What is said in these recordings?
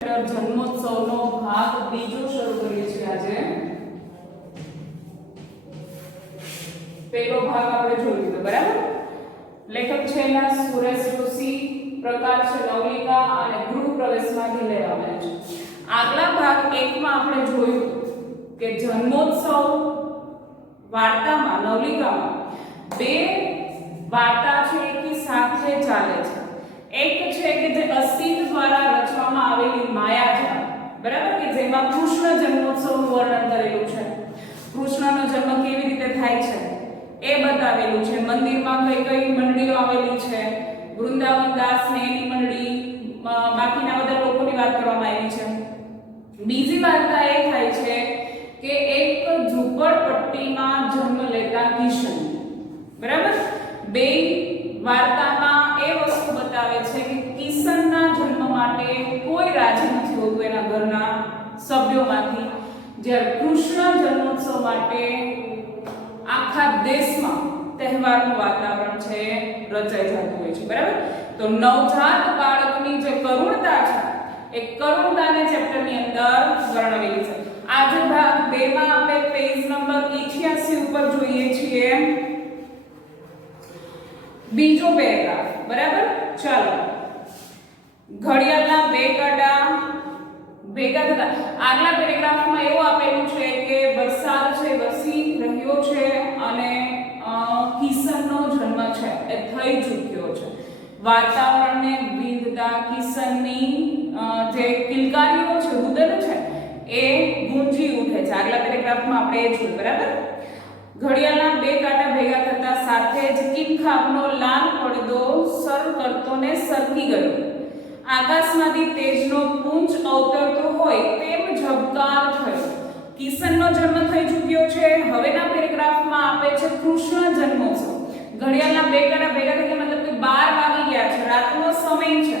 જન્મોત્સવનો ભાગ બીજો શરૂ કરીએ છીએ આજે. પહેલો ભાગ આપણે જોઈ લીધો, બરાબર. લેખક છે એના સુરેશ જોશી, પ્રકાર છે નવલિકા અને ગૃહ પ્રવેશમાંથી લેવામાં છે. આગલા ભાગ 1 માં આપણે જોયું કે જન્મોત્સવ વાર્તામાં નવલિકામાં બે વાર્તા છે એકી સાથે ચાલે છે. એક છે કે જે અસીત દ્વારા રચવામાં આવેલી માયાજાળ, બરાબર, કે જેમાં કૃષ્ણ જન્મોત્સવનું વર્ણન કરેલું છે. કૃષ્ણનો જન્મ કેવી રીતે થાય છે એ બતાવેલું છે. મંદિરમાં કઈ કઈ મંડળીઓ આવેલી છે, વૃંદાવન દાસ ને એની મંડળી, બાકીના બધા લોકોની વાત કરવામાં આવી છે. બીજી વાર્તા એ થાય છે કે એક ઝૂંપડપટ્ટીમાં જન્મ લેતા કિશન, બરાબર. બે વાર્તામાં એ વસ્તુ બતાવે છે કે કિશનના જન્મ માટે કોઈ રાજી નથી હોતું એના ઘરના સભ્યોમાંથી, જ્યારે કૃષ્ણ જન્મોત્સવ માટે આખા દેશમાં તહેવારનું વાતાવરણ છે રચાઈ જતું હોય છે, બરાબર. તો નવજાત બાળકની જે કરુણતા છે એ કરુણતાને ચેપ્ટરની અંદર વર્ણવેલી છે. આજે ભાગ 2 માં આપણે પેજ નંબર 88 ઉપર જોઈએ છીએ બીજો પેરેગ્રાફ, બરાબર. ચાલો, ઘડિયાળના બે કાંટા ભેગા થતા. આગલા પેરેગ્રાફમાં એવું આપેલું છે કે વરસાદ છે વરસી રહ્યો છે અને કિશનનો જન્મ છે એ થઈ ચૂક્યો છે. વાતાવરણને વિંધતા કિશનની જે કિલકારીઓ છે, રુદન છે એ ગુંજી ઉઠે છે. આગલા પેરેગ્રાફમાં આપણે એ જોયું, બરાબર. ઘડિયાળના બે કાંટા ભેગા થતા સાથે જ કિનખાબનો લાલ પડદો સર કરતો ને સરકી ગયો. આકાશમાંથી તેજનો પુંજ અવતરતો હોય તેમ ઝબકાર થયો. કિશનનો જન્મ થઈ ચૂક્યો છે. હવેના પેરેગ્રાફમાં આપે છે કૃષ્ણ જન્મોત્સવ. ઘડિયાળના બે કાંટા ભેગા થતા મતલબ કે 12 વાગી ગયા છે, રાતનો સમય છે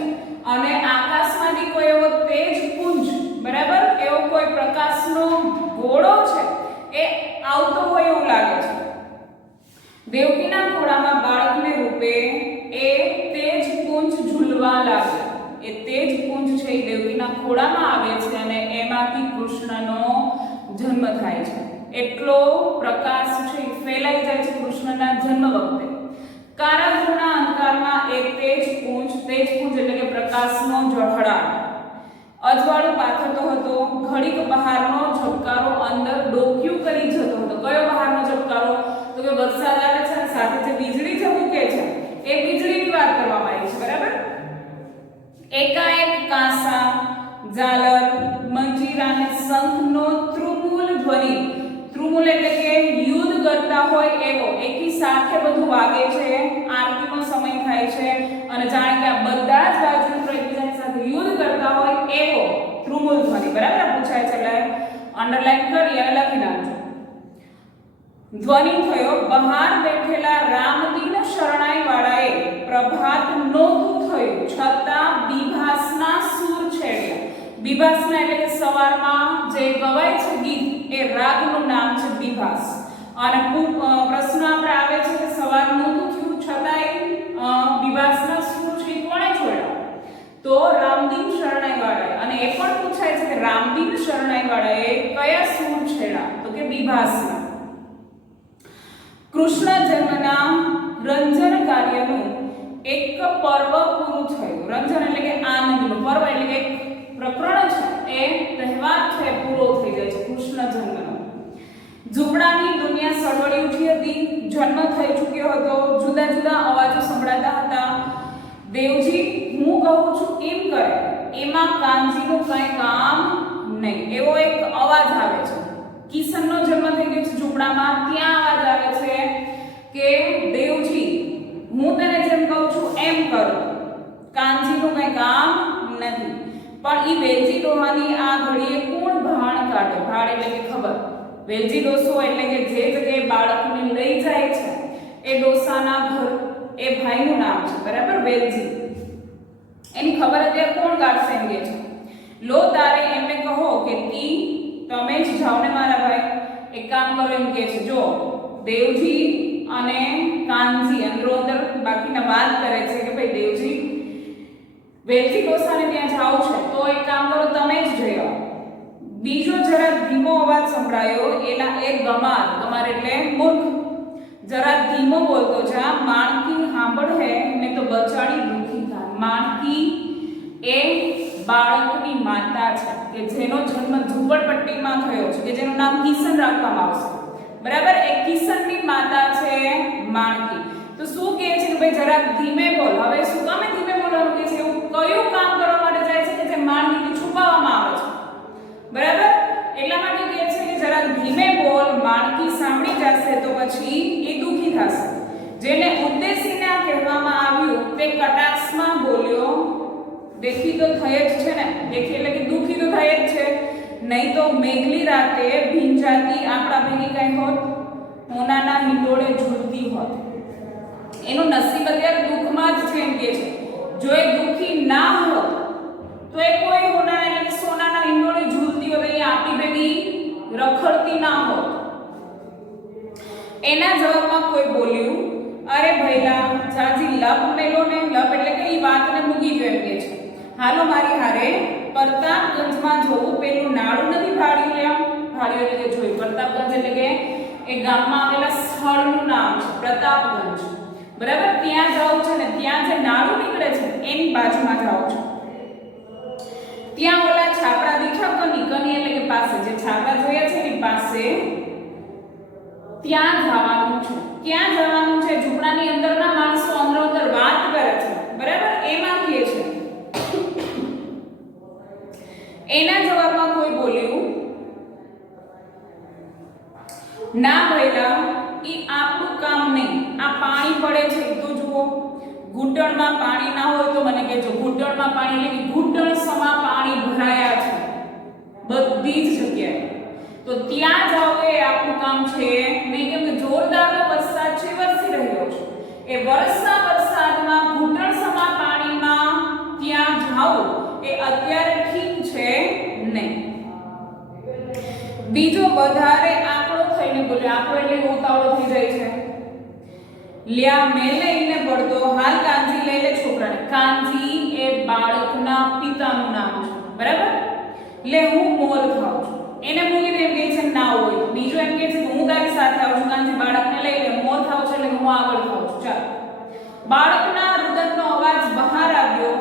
અને આકાશમાંથી કોઈ એવો તેજ પુંજ, બરાબર, એવો કોઈ પ્રકાશનો ગોળો છે એ આવતો હોય એવું લાગે છે. દેવકીના ખોળામાં બાળકને રૂપે એ તેજ પુંજ ઝૂલવા લાગે. એ તેજ પુંજ છે એ દેવકીના ખોળામાં આવે છે અને એમાંથી કૃષ્ણનો જન્મ થાય છે. એટલો પ્રકાશ છે એ ફેલાઈ જાય છે કૃષ્ણના જન્મ વખતે. કારાગૃહના અંધકારમાં એ તેજ પુંજ એટલે કે પ્રકાશનો ઝળહળાટ અજવાળું પાથરતો હતો. ઘડીક બહારનો ઝબકારો અંદર ડોક્યું કરી જતો હતો. કયો બહારનો ઝબકારો? તો કે વરસાદ આવે છે અને સાથે જે વીજળી ઝબૂકે છે એ વીજળીની વાત કરવામાં આવી છે, બરાબર. એકાએક કાંસા, ઝાલર, મંજીરા અને શંખનો ત્રુમૂલ ધ્વનિ. ત્રુમૂલ એટલે કે યુદ્ધ કરતા હોય એવો એકી સાથે બધું વાગે છે. આરતીનો સમય થાય છે અને જાણે કે આ બધા જ બાજુનો એકબીજાની સાથે યુદ્ધ કરતા હોય એવો ત્રુમૂલ ધ્વનિ, બરાબર. પૂછાય છે એટલે અંડરલાઈન કરી અને લખી નાખજો. ધ્વનિ થયો. બહાર બેઠેલા રામદીન શરણાઈ વાળાએ પ્રભાત નહોતું થયું છતાં બીભાસના સૂર છેડ્યા. બીભાસના એટલે કે સવારમાં જે ગવાય છે ગીત એ રાગનું નામ છે બીભાસ. અને પ્રશ્ન આપણે આવે છે કે સવાર નહોતું થયું છતાંય બીભાસના સૂર છે કોણે છોડ્યા? તો રામદીન શરણાઈ વાળાએ. અને એ પણ પૂછાય છે કે રામદીન શરણાઈ વાળાએ કયા સૂર છેડ્યા? તો કે બીભાસના. કૃષ્ણ જન્મના રંજન કાર્યનું એક પર્વ પૂરું થયું. રંજન એટલે કે આનંદનું, પર્વ એટલે કે પ્રકરણ છે એ તહેવાર છે પૂરો થઈ જાય છે કૃષ્ણ જન્મનો. ઝૂંપડાની દુનિયા સળવળી ઉઠી હતી. જન્મ થઈ ચૂક્યો હતો. જુદા જુદા અવાજો સંભળાતા હતા. દેવજી હું કહું છું એમ કરે એમાં કાનજીનું કંઈ કામ નહીં, એવો એક અવાજ આવે છે. કિશનનો જન્મ થઈ ગયો છે ઝૂંપડામાં. ત્યાં અવાજ આવે છે કે દેવજી હું તને જેમ કહું છું એમ કર, કાનજીનું કંઈ કામ નથી. પણ ઈ વેલજી ડોહાની આ ઘડીએ કોણ ભાણ કાઢે? ભાણ એટલે કે ખબર. વેલજી ડોસો એટલે કે જે જગ્યાએ બાળકને લઈ જાય છે એ ડોસાના ઘર એ ભાઈનું નામ છે, બરાબર, વેલજી. એની ખબર અત્યારે કોણ કાઢશે એમ કે છે. લો તારે એમને કહો કે તમે જ જાઓ ને મારા ભાઈ. એક કામ કરો એમ કે છે. જો દેવજી અને કાનજી અંદરો અંદર બાકીના વાત કરે છે કે ભાઈ દેવજી વેલજી ડોસાને ત્યાં જાવ છે તો એક કામ કરો, બાળકની માતા છે કે જેનો જન્મ ઝૂંપડપટ્ટીમાં થયો છે કે જેનું નામ કિશન રાખવામાં આવશે, બરાબર. એ કિશનની માતા છે માણકી. તો શું કહે છે કે ભાઈ જરાક ધીમે બોલ. હવે શું કામે ધીમે બોલવાનું કહે છે? એવું કયું કામ કરવા માટે જાય છે કે જે માણકીને છુપાવવામાં આવે છે, બરાબર. એટલા માટે કહે છે કે જરાક ધીમે બોલ, માણકી સાંભળી જશે તો પછી એ દુખી થશે. જેને ઉદ્દેશીને આ કહેવામાં આવ્યું તે કટાક્ષમાં બોલ્યો. દેખી તો થઈ જ છે ને, દેખી એટલે કે દુખી તો થઈ જ છે. નહીં તો મેઘલી રાતે ભીંજાતી આપણા ભેગી કઈ હોત, હોનાના હિંડોળે ઝૂલતી હોત. એનું નસીબ અત્યારે દુઃખમાં જ છે એમ કે છે. જો એ દુઃખી ના હોત તો એ કોઈ હોનાના એટલે કે સોનાના હિંડોળે ઝૂલતી હોત, અહીંયા આપણી ભેગી રખડતી ના હોત. એના જવાબમાં કોઈ બોલ્યું, અરે ભઈલા જાજી લપ મેલો ને. લપ એટલે કે એ વાતને મૂકી દો એમ કે છે. હાલો મારી હારે પ્રતાપગંજમાં જવું, પેલું નાળું નથી ભાડ્યું લ્યા. ભાડ્યું એટલે કે જોઈ. પ્રતાપગંજ એટલે કે એ ગામમાં આવેલા સ્થળનું નામ છે પ્રતાપગંજ, બરાબર. ત્યાં જાવ છે ને ત્યાં જે નાળું નીકળે છે એની બાજુમાં જાવ છો. ત્યાં ઓલા છાપરા દીઠા કની, કની એટલે કે પાસે, જે છાપરા જોયા છે એની પાસે ત્યાં જવાનું છે. ક્યાં જવાનું છે? ઝૂંપડાની અંદરના માણસો અંદર અંદર વાત કરે છે, બરાબર. એમાં કહે છે. એના જવાબમાં કોઈ બોલ્યું, ના ભઈલા ઈ આપણું કામ નહીં. આ પાણી પડે છે તો જુઓ, ઘૂંટણમાં પાણી ના હોય તો મને કહેજો. ઘૂંટણમાં પાણી એટલે કે ઘૂંટણ સમા પાણી ભરાયા છે બધી જ જગ્યાએ. તો ત્યાં જાવ એ આપણું કામ છે નહીં, કેમ કે જોરદાર વરસાદ છે, વરસી રહ્યો છે. એ વરસાદમાં ઘૂંટણ સમા પાણીમાં ત્યાં જાવ એ અત્યારે ઠીક છે નહીં. બીજો વધારે આંકડો થઈને બોલ્યો. આંકડો એટલે ઉતાવળો થઈ જાય છે. લ્યા મેલે એને પડતો, હાલ કાંજી લઈ લે છોકરાને. કાંજી એ બાળકના પિતાનું નામ છે, બરાબર. લે હું મોર ખાઉં છું. એને મૂકી દે એમ કહે છે ના હોય. બીજો એમ કહે છે કે હું તારી સાથે આવું છું. કાંજી બાળકને લઈ લે. મોર ખાઉં છે એટલે હું આગળ ખાઉં છું. ચાલ. બાળકના રુદનનો અવાજ બહાર આવ્યો.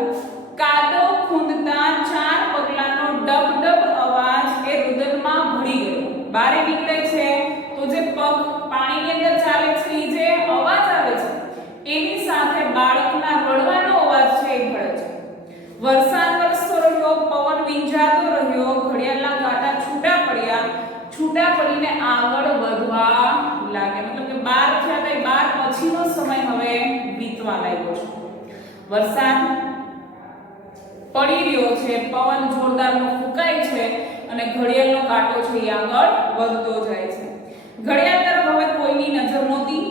કાદવ ખૂંદતા 4 પગલાનો ડબ ડબ અવાજ એ રુદનમાં ભળી ગયો. બારે નીકળે છે તો જે પગ પાણીની અંદર ચાલે છે એ જે અવાજ આવે છે એની સાથે બાળકના રડવાનો અવાજ છે એ ભળે છે. વરસાદ વરસતો રહ્યો, પવન વિંજાતો રહ્યો, ઘડિયાળના કાંટા છૂટા પડ્યા. છૂટા પડીને આગળ વધવા લાગ્યા. મતલબ કે 12 થયા તો 12 પછીનો સમય હવે વીતવા લાગ્યો છે. વરસાદ પડી રહ્યો છે, પવન જોરદારનો ફૂંકાય છે અને ઘડિયાળનો કાંટો છે એ આગળ વધતો જાય છે. ઘડિયાળ તરફ હવે કોઈની નજર નહોતી.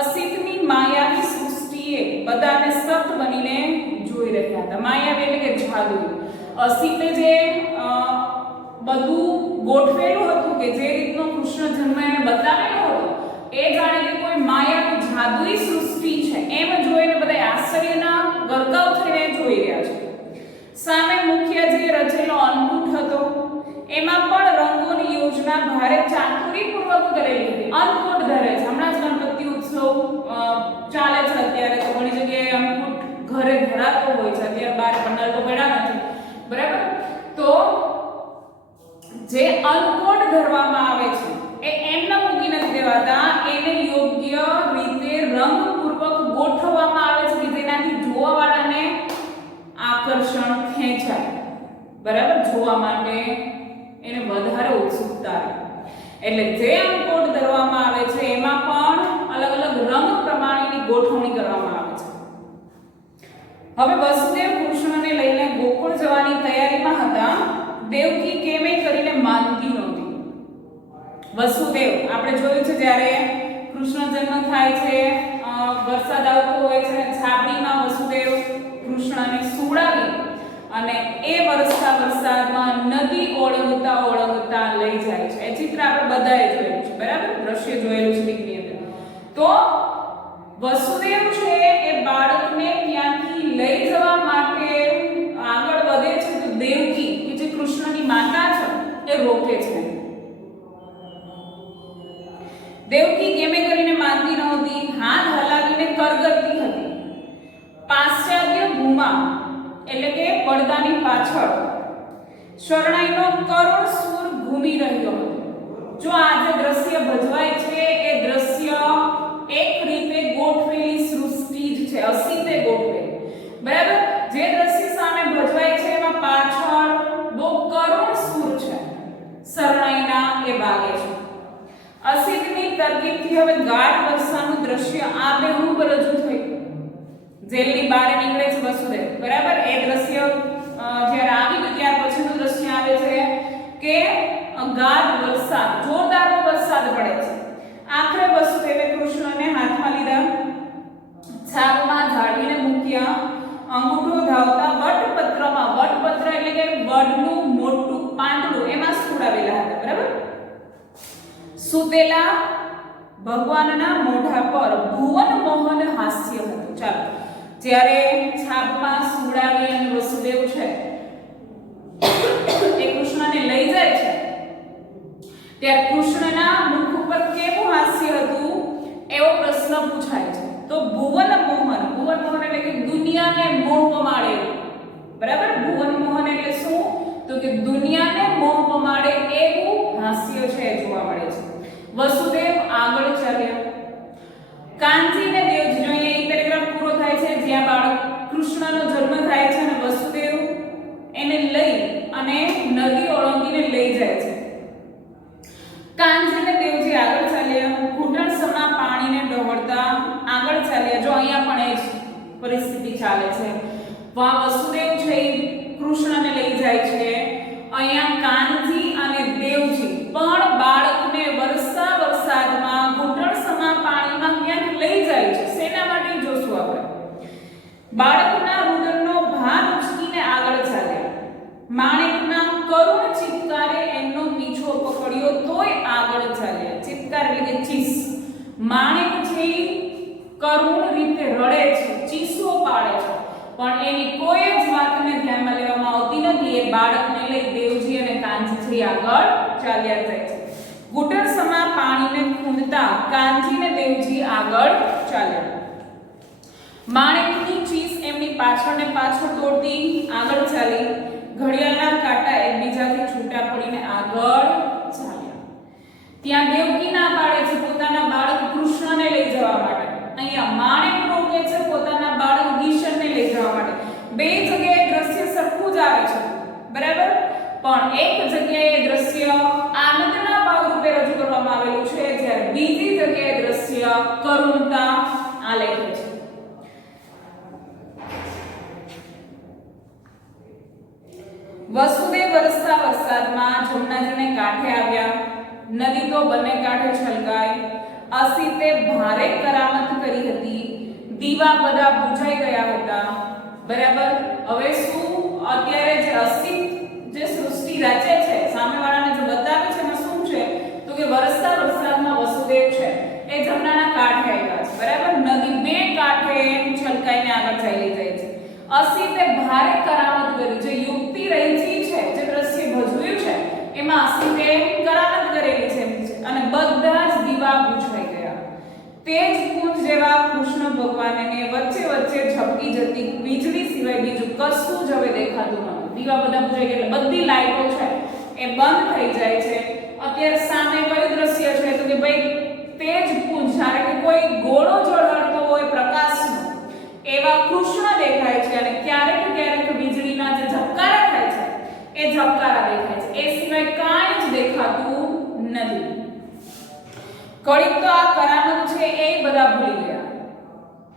અસિતની માયાવી સૃષ્ટિએ બધાને સખ્ત બનીને જોઈ રહ્યા હતા. માયાવી એટલે કે જાદુ. અસિતે જે બધું ગોઠવેલું હતું કે જે રીતનો કૃષ્ણ જન્મ એને બતાવેલો હતો એ જાણે કે કોઈ માયાવી જાદુઈ સૃષ્ટિ છે એમ જોઈને બધા આશ્ચર્યના ગરકાવ થઈને જોઈ રહ્યા છે. સામે મુખ્ય જે રચેલો અન્નકૂટ હતો એમાં પણ રંગોની યોજના ભારે ચાતુરીપૂર્વક કરેલી હતી. અન્નકૂટ ધરે છે. હમણાં જ ગણપતિ ઉત્સવ ચાલે છે અત્યારે તો ઘણી જગ્યાએ અન્નકૂટ ઘરે ધરાતો હોય છે. અત્યારે બહાર પંડાલ તો પડ્યા નથી, બરાબર. તો જે અન્નકૂટ ધરવામાં આવે છે એ એમના મૂકી નથી દેવાતા. એને યોગ્ય રીતે રંગપૂર્વક ગોઠવવામાં આવે છે કે જેનાથી જોવાવાળાને આકર્ષણ ખેંચાય, બરાબર. જોવા માટે એને વધારે ઉત્સુકતા રહે. એટલે જે અન્નકૂટ ધરવામાં આવે છે એમાં પણ અલગ અલગ રંગ પ્રમાણેની ગોઠવણી કરવામાં આવે છે. હવે વસુદેવ કૃષ્ણને લઈને ગોકુળ જવાની તૈયારીમાં હતા. દેવકી કેમે કરીને માનતી નહોતી. વસુદેવ આપણે જોયું છે જ્યારે કૃષ્ણ જન્મ થાય છે, વરસાદ આવતો હોય છે, છાબડીમાં વસુદેવ કૃષ્ણને સુવડાવી અને એ વરસાદમાં નદી ઓળંગતા ઓળંગતા લઈ જાય છે. એ ચિત્ર આપણે બધાએ જોયેલું છે, બરાબર. દ્રશ્ય જોયેલું છે ટીવીની અંદર. તો વસુદેવ છે એ બાળકને ત્યાંથી લઈ જવા માટે આગળ વધે છે તો દેવકી કે જે કૃષ્ણની માતા છે એ રોકે છે. દેવકી કેમે કરીને માનતી નહોતી, હાથ હલાવીને કરગરતી હતી. પાશ્ચાત્ય ભૂમા એટલે કે પડદાની પાછળ પાછળ શરણાઈનો કરુણ સૂર ઘૂમી રહ્યો હતો. જો આ જે દ્રશ્ય ભજવાય છે એ દ્રશ્ય એક રીતે ગોઠવેલી સૃષ્ટિ જ છે, અસીતે ગોઠવેલી. બરાબર, જે દ્રશ્ય સામે ભજવાય છે એમાં પાછળ બહુ કરુણ સૂર છે, શરણાઈના એ વાગે છે. અસીતની તરકીબથી હવે ગાઢ વર્ષાનું દ્રશ્ય આબેહૂબ રજૂ થયું. જેલની બહાર નીકળે છે વસુદેવ, બરાબર, એ દ્રશ્ય જ્યારે આવી ગયું ત્યાર પછીનું દ્રશ્ય આવે છે કે ગાઢ વરસાદ, જોરદાર વરસાદ પડે છે. આખરે વસુદેવે કૃષ્ણને હાથમાં લીધા, છાપમાં ઝાડીને મૂક્યા, અંગૂઠો ધાવતા વટપત્ર એટલે કે વડનું મોટું પાંદડું એમાં સુડાવેલા હતા. બરાબર, સુતેલા ભગવાનના મોઢા પર ભુવન મોહન હાસ્ય હતું. ચાલો, જ્યારે છાપમાં સુડાવી અને વસુદેવ છે એ કૃષ્ણને લઈ જાય છે ત્યારે કૃષ્ણના મુખ ઉપર કેવું હાસ્ય હતું એવો પ્રશ્ન પૂછાય છે. તો ભુવન મોહન એટલે કે દુનિયાને મોહ પમાડે. બરાબર, ભુવન મોહન એટલે શું? તો કે દુનિયાને મોહ પમાડે એવું હાસ્ય છે જોવા મળે છે. વસુદેવ આગળ ચાલ્યા. કાંજી ને દેવજી, જો અહીંયા એક પેરેગ્રાફ પૂરો થાય છે જ્યાં બાળક કૃષ્ણનો જન્મ થાય છે અને વસુદેવ એને લઈ અને નદી ઓળંગીને લઈ જાય છે. કાંજી ને દેવજી આગળ ચાલ્યા, ઘૂંટણ સમા પાણીને ડહોળતા આગળ ચાલ્યા. જો અહીંયા પણ એ જ પરિસ્થિતિ ચાલે છે. વસુદેવ છે કૃષ્ણને લઈ જાય છે. અહીંયા કાનજી અને દેવજી પણ બાળકને વરસાદમાં ઘૂંટણ સમા પાણીમાં ક્યાંક લઈ જાય છે. શેના માટે જોશું આપણે? બાળકના રુદનનો ભાર ઉચકીને આગળ ચાલ્યા. માણેકના કરુણ ચિત્કારે એમનો પીછો પકડ્યો તોય આગળ ચાલ્યા. ચિત્કાર એટલે કે ચીસ. માણેક છે કરુણ રીતે રડે છે, ચીસો પાડે છે, પણ એની કોઈ જ વાતને ધ્યાનમાં લેવામાં આવતી નથી. એ બાળકને લઈ દેવજી અને કાંજી આગળ ચાલ્યા જાય છે. ઘૂંટણ સમા પાણીને ખૂંદતા કાંજી અને દેવજી આગળ ચાલ્યા. માણેકની ચીસ એમની પાછળ ને પાછળ દોડતી આગળ ચાલી. ઘડિયાળના કાંટા એકબીજાથી છૂટા પડીને આગળ ચાલ્યા. ત્યાં દેવકી ના પાડે છે પોતાના બાળક કૃષ્ણને લઈ જવા માટે. અહીંયા માણેક રોકે છે પોતાના બાળક કિશનને લઈ જવા માટે. બે જગ્યાએ દ્રશ્ય સરખું જ આવે છે. બરાબર, પણ એક જગ્યાએ દ્રશ્ય આનંદના ભાવરૂપે રજૂ કરવામાં આવેલું છે, જ્યારે બીજી જગ્યાએ દ્રશ્ય કરુણતા આલેખે છે. વસુદેવ વરસતા વરસાદમાં જમનાજીને કાંઠે આવ્યા. નદી તો બંને કાંઠે છલકાઈ. અસીતે ભારે કરામત કરી હતી. દીવા બધા બુઝાઈ ગયા હતા. બરાબર, હવે શું? અત્યારે જે અસીત જે સૃષ્ટિ રચે છે, સામેવાળાને જે બતાવે છે એમાં શું છે? તો કે વરસતા વરસાદમાં વસુદેવ છે એ જમનાના કાંઠે આવ્યા છે. બરાબર, નદી બે કાંઠે છલકાઈને આગળ ચાલી જાય છે. અસીતે ભારે કરામત કરી. જે યુક્તિ રહીતી છે, જે દ્રશ્ય ભજવ્યું છે એમાં અસીતે કરામત કરેલી છે અને બધા જ દીવા બુઝાઈ ગયા. તેજ પુંજ જેવા કૃષ્ણ ભગવાનને વચ્ચે વચ્ચે ઝબકી જતી વીજળી સિવાય બીજું કશું જ હવે દેખાતું નહોતું. દીવા બધા બુઝાઈ ગયા એટલે બધી લાઈટો છે એ બંધ થઈ જાય છે. અત્યારે સામે કયું દ્રશ્ય છે? તો કે ભાઈ તેજ પુંજ, જ્યારે કે કોઈ ગોળો ઝળહળતો હોય પ્રકાશનો એવા કૃષ્ણ દેખાય છે અને ક્યારેક ક્યારેક વીજળીના જે ઝબકારા થાય છે એ ઝબકારા દેખાય છે. એ સિવાય કાંઈ જ દેખાતું નથી. કડીક તો આ કરામત છે એ બધા ભૂલી ગયા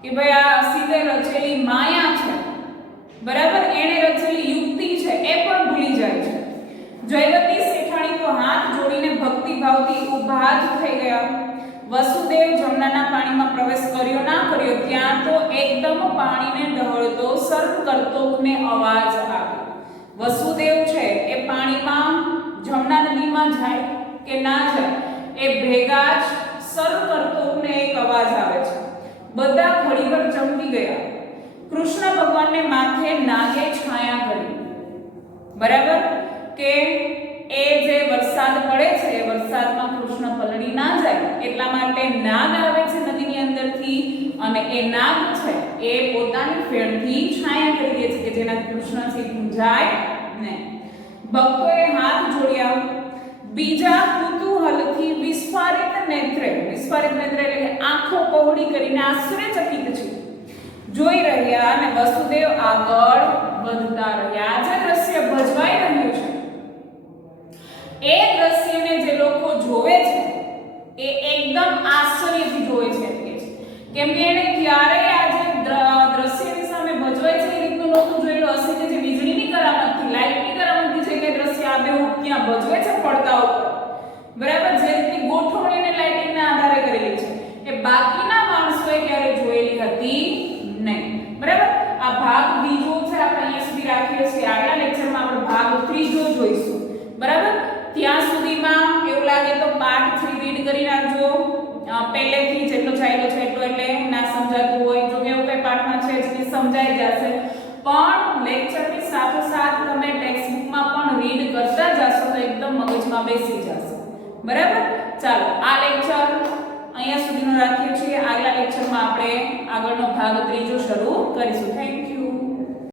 કે ભાઈ આ અસીતે રચેલી માયા છે. બરાબર, એને રચેલી યુક્તિ છે એ પણ ભૂલી જાય છે. જયવતી શેઠાણી તો હાથ જોડીને ભક્તિભાવથી ઊભા જ થઈ ગયા. વસુદેવ જમનાના પાણીમાં પ્રવેશ કર્યો ના કર્યો ત્યાં તો એકદમ પાણીને ડહોળતો સર્વ કરતોકને અવાજ આવ્યો. વસુદેવ છે એ પાણીમાં જમના નદીમાં જાય કે ના જાય એ ભેગા જ સર્વ કરતોકને એક અવાજ આવે છે. બધા ઘડીભર ચમકી ગયા. કૃષ્ણ ભગવાનને માથે નાગે છાયા કરી. બરાબર, કે એ જે વરસાદ પડે છે એ વરસાદમાં કૃષ્ણ પલળી ના જાય એટલા માટે નાગ આવે છે નદીની અંદરથી અને એ નાગ છે એ પોતાની ફેણથી છાયા કરી દે છે કે જેનાથી કૃષ્ણથી પૂંજાય નહીં. ભક્તોએ હાથ જોડ્યા. બીજા કુતૂહલથી વિસ્ફારિત નેત્રે એટલે કે આંખો પહોળી કરીને આશ્ચર્યચકિત છે જોઈ રહ્યા અને વસુદેવ આગળ વધતા રહ્યા. આ જે દ્રશ્ય ભજવાઈ રહ્યું છે એ દ્રશ્યને જે લોકો જોવે છે એ એકદમ આશ્ચર્યથી જોવે છે કેમ કે એને ક્યારેય આ જે દ્રશ્યની સામે ભજવાય છે એ રીતનું નહોતું જોયેલું હશે કે જે વીજળીની કરામતથી લાઇટની કરામતથી જે કે દ્રશ્ય આબેહૂબ ત્યાં ભજવે છે પડદા ઉપર, બરાબર, જે રીતની ગોઠવણી અને લાઇટિંગના આધારે કરેલી છે એ બાકીના માણસોએ ક્યારે જોયેલી હતી નહીં. બરાબર, આ ભાગ બીજો છે, આપણે અહીંયા સુધી રાખીએ છીએ. આગલા લેક્ચરમાં આપણે ભાગ ત્રીજો જોઈશું. બરાબર, ત્યાં સુધીમાં એવું લાગે તો પાર્ટ 3 રીડ કરી નાખજો. પહેલેથી જેટલો ચાલ્યો છે એટલો, એટલે ના સમજાતું હોય જો કે એવું કઈ પાઠમાં છે જે સમજાઈ જશે, પણ લેક્ચરની સાથોસાથ તમે ટેક્સ્ટ બુકમાં પણ રીડ કરતા જશો તો એકદમ મગજમાં બેસી જશે. બરાબર, ચાલો આ લેક્ચર અહીંયા સુધીનો રાખીએ છીએ. આગલા લેક્ચરમાં આપણે આગળનો ભાગ ત્રીજો શરૂ કરીશું. Thank you.